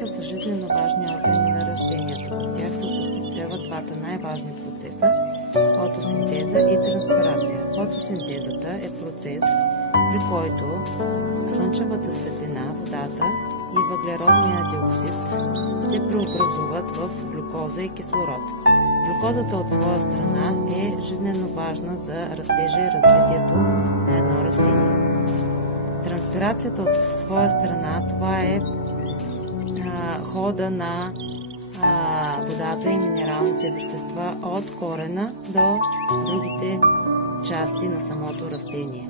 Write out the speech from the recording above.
Зърната са жизнено важни органи на растението. В тях се осъществяват двата най-важни процеса – фотосинтеза и транспирация. Фотосинтезата е процес, при който слънчевата светлина, водата и въглеродния диоксид се преобразуват в глюкоза и кислород. Глюкозата от своя страна е жизнено важна за растежа и развитието на едно растение. Транспирацията от своя страна, това е хода на водата и минералните вещества от корена до другите части на самото растение.